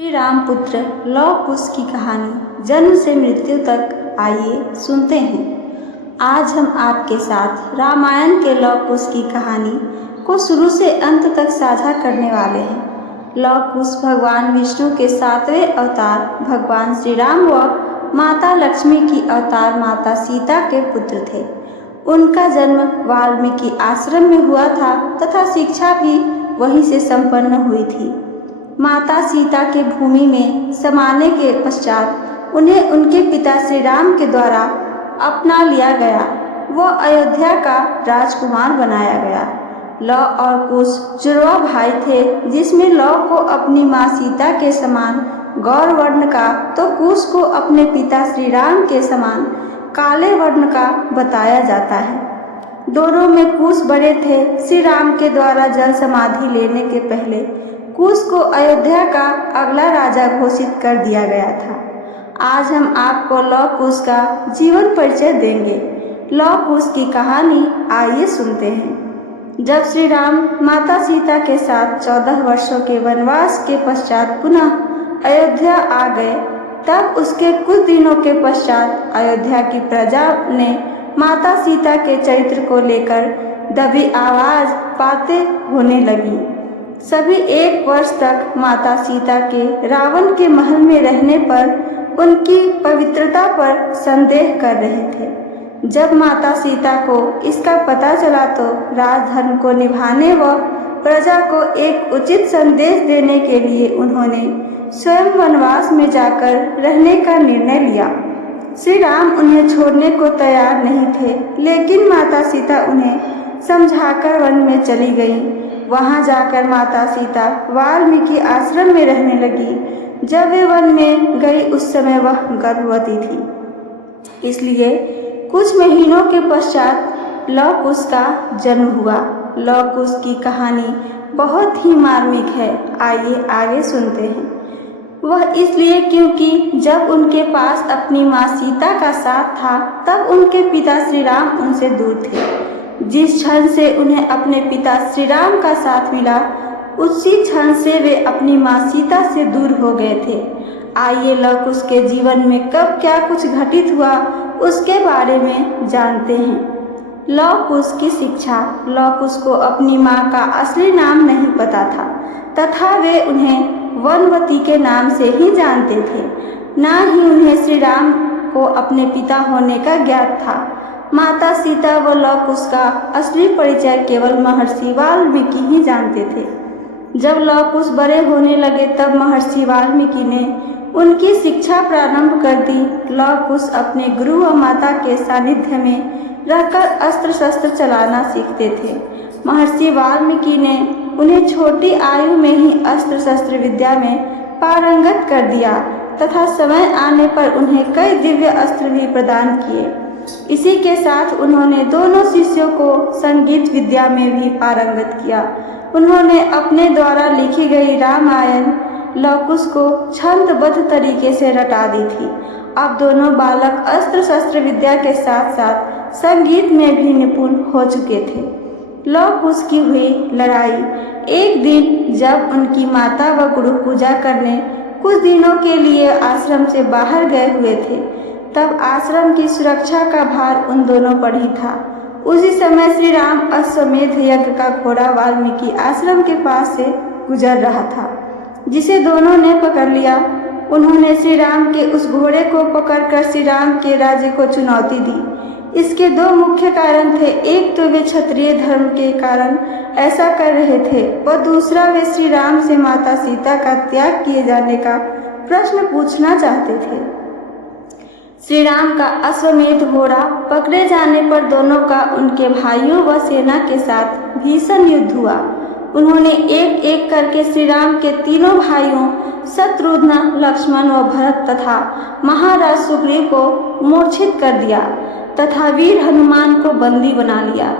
श्री रामपुत्र लौह कुश की कहानी जन्म से मृत्यु तक आइए सुनते हैं। आज हम आपके साथ रामायण के लौह कुश की कहानी को शुरू से अंत तक साझा करने वाले हैं। लौह कुश भगवान विष्णु के 7वें अवतार भगवान श्री राम व माता लक्ष्मी की अवतार माता सीता के पुत्र थे। उनका जन्म वाल्मीकि आश्रम में हुआ था तथा शिक्षा भी वहीं से संपन्न हुई थी। माता सीता के भूमि में समाने के पश्चात उन्हें उनके पिता श्री राम के द्वारा अपना लिया गया। वह अयोध्या का राजकुमार बनाया गया। लव और कुश जुड़वा भाई थे, जिसमें लव को अपनी माँ सीता के समान गौर वर्ण का तो कुश को अपने पिता श्री राम के समान काले वर्ण का बताया जाता है। दोनों में कुश बड़े थे। श्री राम के द्वारा जल समाधि लेने के पहले कुश को अयोध्या का अगला राजा घोषित कर दिया गया था। आज हम आपको लौह कुश का जीवन परिचय देंगे। लौह कुश की कहानी आइए सुनते हैं। जब श्री राम माता सीता के साथ 14 वर्षों के वनवास के पश्चात पुनः अयोध्या आ गए, तब उसके कुछ दिनों के पश्चात अयोध्या की प्रजा ने माता सीता के चरित्र को लेकर दबी आवाज पाते होने लगी। सभी 1 वर्ष तक माता सीता के रावण के महल में रहने पर उनकी पवित्रता पर संदेह कर रहे थे। जब माता सीता को इसका पता चला तो राजधर्म को निभाने व प्रजा को एक उचित संदेश देने के लिए उन्होंने स्वयं वनवास में जाकर रहने का निर्णय लिया। श्री राम उन्हें छोड़ने को तैयार नहीं थे, लेकिन माता सीता उन्हें समझाकर वन में चली गईं। वहां जाकर माता सीता वाल्मीकि आश्रम में रहने लगी। जब वे वन में गई उस समय वह गर्भवती थी, इसलिए कुछ महीनों के पश्चात लौह कुश का जन्म हुआ। लौह कुश की कहानी बहुत ही मार्मिक है। आइए आगे सुनते हैं। वह इसलिए क्योंकि जब उनके पास अपनी माँ सीता का साथ था, तब उनके पिता श्री राम उनसे दूर थे। जिस क्षण से उन्हें अपने पिता श्री राम का साथ मिला, उसी क्षण से वे अपनी माँ सीता से दूर हो गए थे। आइए लौह कुश के जीवन में कब क्या कुछ घटित हुआ उसके बारे में जानते हैं। लौह कुश की शिक्षा। लौह कुश को अपनी माँ का असली नाम नहीं पता था तथा वे उन्हें वनवती के नाम से ही जानते थे। ना ही उन्हें श्री राम को अपने पिता होने का ज्ञात था। माता सीता व लौह कुश का असली परिचय केवल महर्षि वाल्मीकि ही जानते थे। जब लौह कुश बड़े होने लगे तब महर्षि वाल्मीकि ने उनकी शिक्षा प्रारंभ कर दी। लौह कुश अपने गुरु व माता के सानिध्य में रहकर अस्त्र शस्त्र चलाना सीखते थे। महर्षि वाल्मीकि ने उन्हें छोटी आयु में ही अस्त्र शस्त्र विद्या में पारंगत कर दिया तथा समय आने पर उन्हें कई दिव्य अस्त्र भी प्रदान किए। इसी के साथ उन्होंने दोनों शिष्यों को संगीत विद्या में भी पारंगत किया। उन्होंने अपने द्वारा लिखी गई रामायण लौह कुश को छंदबद्ध तरीके से रटा दी थी। अब दोनों बालक अस्त्र शस्त्र विद्या के साथ साथ संगीत में भी निपुण हो चुके थे। लौह कुश की हुई लड़ाई। एक दिन जब उनकी माता व गुरु पूजा करने कुछ दिनों के लिए आश्रम से बाहर गए हुए थे, तब आश्रम की सुरक्षा का भार उन दोनों पर ही था। उसी समय श्री राम अश्वमेध यज्ञ का घोड़ा वाल्मीकि आश्रम के पास से गुजर रहा था, जिसे दोनों ने पकड़ लिया। उन्होंने श्री राम के उस घोड़े को पकड़कर श्री राम के राज्य को चुनौती दी। इसके 2 मुख्य कारण थे। एक तो वे क्षत्रिय धर्म के कारण ऐसा कर रहे थे और दूसरा वे श्री राम से माता सीता का त्याग किए जाने का प्रश्न पूछना चाहते थे। श्री राम का अश्वमेध घोड़ा पकड़े जाने पर दोनों का उनके भाइयों व सेना के साथ भीषण युद्ध हुआ। उन्होंने एक एक करके श्री राम के तीनों भाइयों शत्रुघ्न, लक्ष्मण व भरत तथा महाराज सुग्रीव को मूर्छित कर दिया तथा वीर हनुमान को बंदी बना लिया।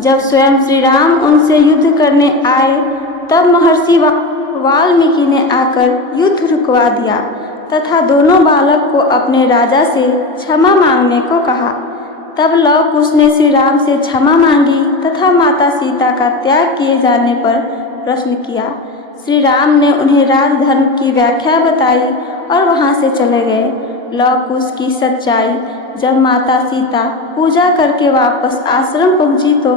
जब स्वयं श्री राम उनसे युद्ध करने आए, तब महर्षि वाल्मीकि ने आकर युद्ध रुकवा दिया तथा दोनों बालक को अपने राजा से क्षमा मांगने को कहा। तब लौह कुश ने श्री राम से क्षमा मांगी तथा माता सीता का त्याग किए जाने पर प्रश्न किया। श्री राम ने उन्हें राजधर्म की व्याख्या बताई और वहाँ से चले गए। लव कुश की सच्चाई। जब माता सीता पूजा करके वापस आश्रम पहुंची तो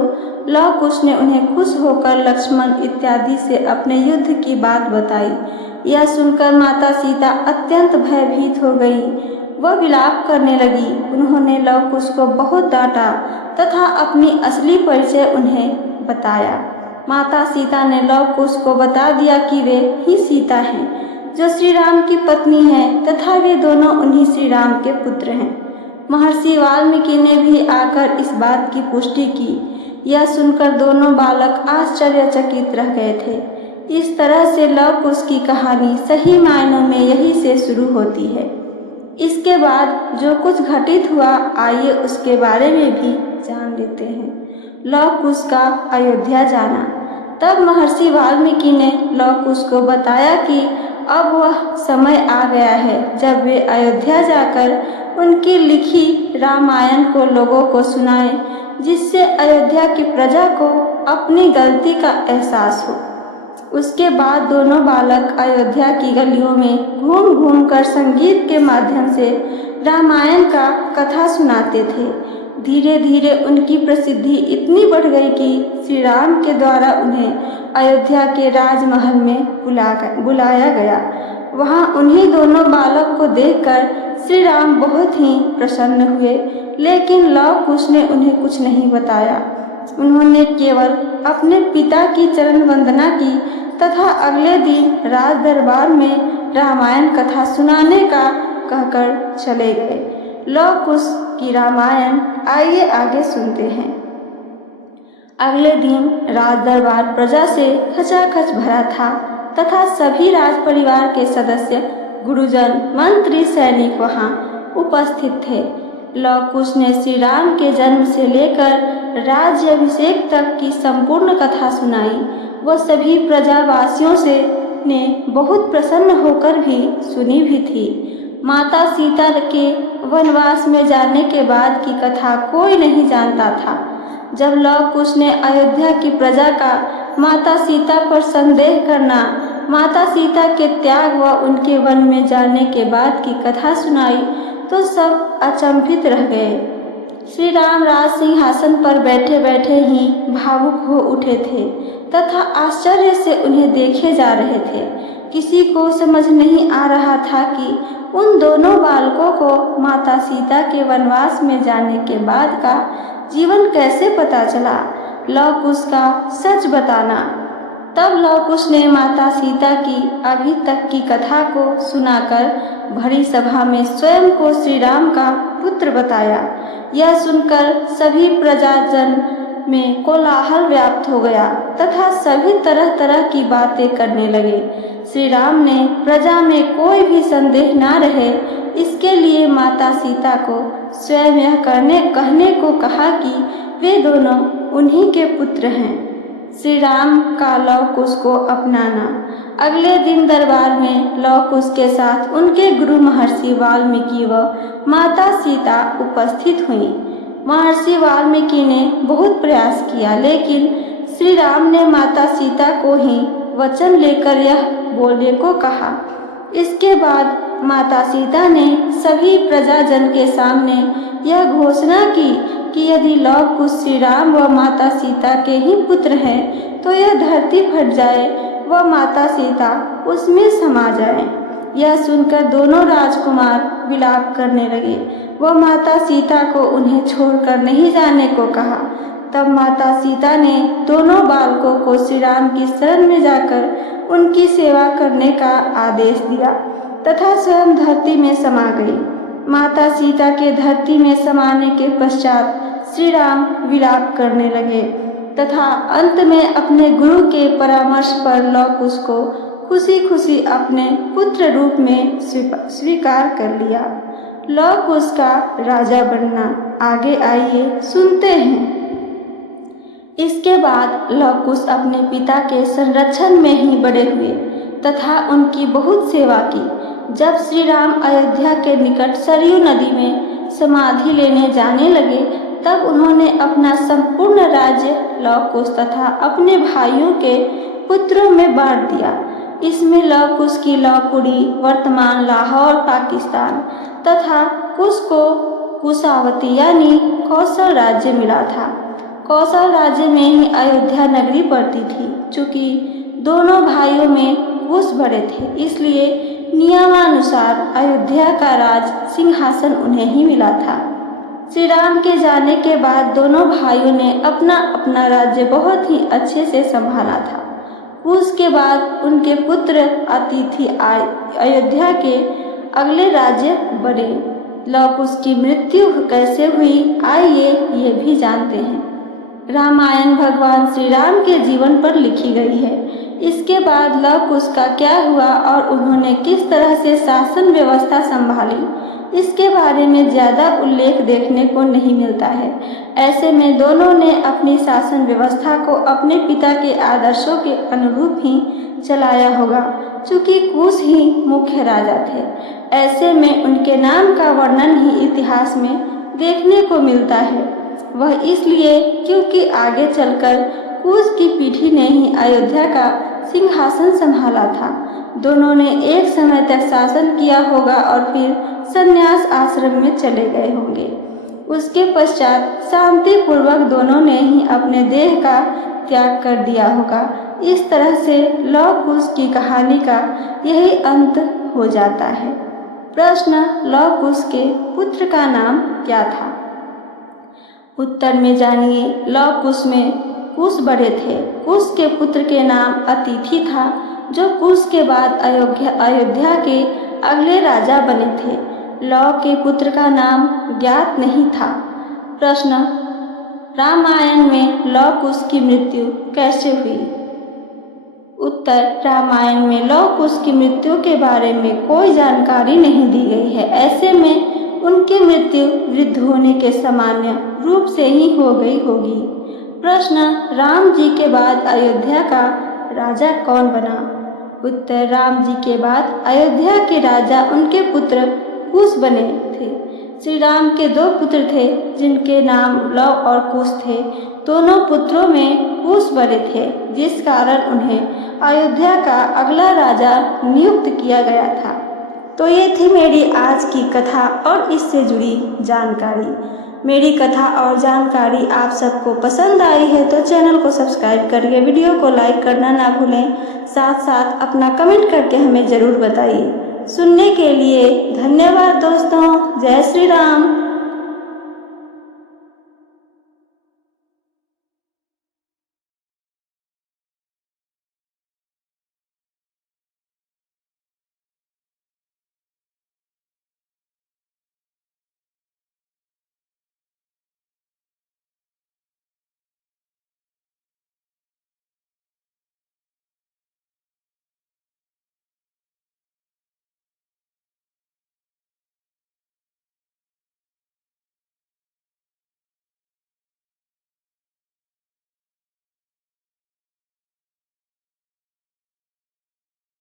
लव कुश ने उन्हें खुश होकर लक्ष्मण इत्यादि से अपने युद्ध की बात बताई। यह सुनकर माता सीता अत्यंत भयभीत हो गई। वह विलाप करने लगी। उन्होंने लव कुश को बहुत डांटा तथा अपनी असली परिचय उन्हें बताया। माता सीता ने लव कुश को बता दिया कि वे ही सीता हैं, जो श्री राम की पत्नी हैं तथा वे दोनों उन्हीं श्री राम के पुत्र हैं। महर्षि वाल्मीकि ने भी आकर इस बात की पुष्टि की। यह सुनकर दोनों बालक आश्चर्यचकित रह गए थे। इस तरह से लव कुश की कहानी सही मायनों में यही से शुरू होती है। इसके बाद जो कुछ घटित हुआ, आइए उसके बारे में भी जान लेते हैं। लव कुश का अयोध्या जाना। तब महर्षि वाल्मीकि ने लव कुश को बताया कि अब वह समय आ गया है जब वे अयोध्या जाकर उनकी लिखी रामायण को लोगों को सुनाएं, जिससे अयोध्या की प्रजा को अपनी गलती का एहसास हो। उसके बाद दोनों बालक अयोध्या की गलियों में घूम घूम कर संगीत के माध्यम से रामायण का कथा सुनाते थे। धीरे धीरे उनकी प्रसिद्धि इतनी बढ़ गई कि श्री राम के द्वारा उन्हें अयोध्या के राजमहल में बुलाया गया। वहाँ उन्हीं दोनों बालक को देखकर श्री राम बहुत ही प्रसन्न हुए, लेकिन लव कुश ने उन्हें कुछ नहीं बताया। उन्होंने केवल अपने पिता की चरण वंदना की तथा अगले दिन राज दरबार में रामायण कथा सुनाने का कहकर चले गए। लव कुश की रामायण आइए आगे सुनते हैं। अगले दिन राज दरबार प्रजा से खचाखच भरा था तथा सभी राज परिवार के सदस्य, गुरुजन, मंत्री, सैनिक वहाँ उपस्थित थे। लव कुश ने श्री राम के जन्म से लेकर राज्याभिषेक तक की संपूर्ण कथा सुनाई। वह सभी प्रजावासियों से ने बहुत प्रसन्न होकर भी सुनी भी थी। माता सीता के वनवास में जाने के बाद की कथा कोई नहीं जानता था। जब लव कुश ने अयोध्या की प्रजा का माता सीता पर संदेह करना, माता सीता के त्याग व उनके वन में जाने के बाद की कथा सुनाई तो सब अचंभित रह गए। श्री राम राज सिंहासन पर बैठे बैठे ही भावुक हो उठे थे तथा आश्चर्य से उन्हें देखे जा रहे थे। किसी को समझ नहीं आ रहा था कि उन दोनों बालकों को माता सीता के वनवास में जाने के बाद का जीवन कैसे पता चला। लव कुश का सच बताना। तब लव कुश ने माता सीता की अभी तक की कथा को सुनाकर भरी सभा में स्वयं को श्री राम का पुत्र बताया। यह सुनकर सभी प्रजाजन में कोलाहल व्याप्त हो गया तथा सभी तरह तरह की बातें करने लगे। श्री राम ने प्रजा में कोई भी संदेह ना रहे, इसके लिए माता सीता को स्वयं यह कहने को कहा कि वे दोनों उन्हीं के पुत्र हैं। श्री राम का लव कुश को अपनाना। अगले दिन दरबार में लव कुश के साथ उनके गुरु महर्षि वाल्मीकि व माता सीता उपस्थित हुईं। महर्षि वाल्मीकि ने बहुत प्रयास किया, लेकिन श्री राम ने माता सीता को ही वचन लेकर यह बोलने को कहा। इसके बाद माता सीता ने सभी प्रजाजन के सामने यह घोषणा की कि यदि लव कुश श्री राम व माता सीता के ही पुत्र हैं तो यह धरती फट जाए व माता सीता उसमें समा जाए। यह सुनकर दोनों राजकुमार विलाप करने लगे। वह माता सीता को उन्हें छोड़कर नहीं जाने को कहा। तब माता सीता ने दोनों बालकों को श्री राम की शरण में जाकर उनकी सेवा करने का आदेश दिया तथा स्वयं धरती में समा गई। माता सीता के धरती में समाने के पश्चात श्री राम विलाप करने लगे तथा अंत में अपने गुरु के परामर्श पर लव कुश को खुशी खुशी अपने पुत्र रूप में स्वीकार कर लिया। लव कुश का राजा बनना। आगे आइए सुनते हैं। इसके बाद लव कुश अपने पिता के संरक्षण में ही बड़े हुए तथा उनकी बहुत सेवा की। जब श्री राम अयोध्या के निकट सरयू नदी में समाधि लेने जाने लगे तब उन्होंने अपना संपूर्ण राज्य लव कुश तथा अपने भाइयों के पुत्रों में बांट दिया। इसमें लव कुश की लवपुरी वर्तमान लाहौर पाकिस्तान तथा कुश को कुशावती यानी कौशल राज्य मिला था। कौशल राज्य में ही अयोध्या नगरी पड़ती थी। चूँकि दोनों भाइयों में कुश बड़े थे, इसलिए नियमानुसार अयोध्या का राज सिंहासन उन्हें ही मिला था। श्री राम के जाने के बाद दोनों भाइयों ने अपना अपना राज्य बहुत ही अच्छे से संभाला था। कुश के बाद उनके पुत्र अतिथि अयोध्या के अगले राज्य बने। लव कुश की मृत्यु कैसे हुई, आइए ये भी जानते हैं। रामायण भगवान श्री राम के जीवन पर लिखी गई है। इसके बाद लव कुश का क्या हुआ और उन्होंने किस तरह से शासन व्यवस्था संभाली, इसके बारे में ज़्यादा उल्लेख देखने को नहीं मिलता है। ऐसे में दोनों ने अपनी शासन व्यवस्था को अपने पिता के आदर्शों के अनुरूप ही चलाया होगा। चूँकि कुश ही मुख्य राजा थे, ऐसे में उनके नाम का वर्णन ही इतिहास में देखने को मिलता है। वह इसलिए क्योंकि आगे चलकर कुश की पीढ़ी ने ही अयोध्या का सिंहासन संभाला था। दोनों ने एक समय तक शासन किया होगा और फिर संन्यास आश्रम में चले गए होंगे। उसके पश्चात शांतिपूर्वक दोनों ने ही अपने देह का त्याग कर दिया होगा। इस तरह से लव कुश की कहानी का यही अंत हो जाता है। प्रश्न, लव कुश के पुत्र का नाम क्या था? उत्तर में जानिए। लव कुश में कुश बड़े थे। कुश के पुत्र के नाम अतिथि था, जो कुश के बाद अयोध्या के अगले राजा बने थे। लव के पुत्र का नाम ज्ञात नहीं था। प्रश्न, रामायण में लव कुश की मृत्यु कैसे हुई? उत्तर, रामायण में लव कुश की मृत्यु के बारे में कोई जानकारी नहीं दी गई है। ऐसे में उनकी मृत्यु वृद्ध होने के सामान्य रूप से ही हो गई होगी। प्रश्न, राम जी के बाद अयोध्या का राजा कौन बना? उत्तर, राम जी के बाद अयोध्या के राजा उनके पुत्र कुश बने थे। श्री राम के दो पुत्र थे, जिनके नाम लव और कुश थे। दोनों पुत्रों में कुश बड़े थे, जिस कारण उन्हें अयोध्या का अगला राजा नियुक्त किया गया था। तो ये थी मेरी आज की कथा और इससे जुड़ी जानकारी। मेरी कथा और जानकारी आप सबको पसंद आई है तो चैनल को सब्सक्राइब करके वीडियो को लाइक करना ना भूलें। साथ साथ अपना कमेंट करके हमें ज़रूर बताइए। सुनने के लिए धन्यवाद दोस्तों। जय श्री राम।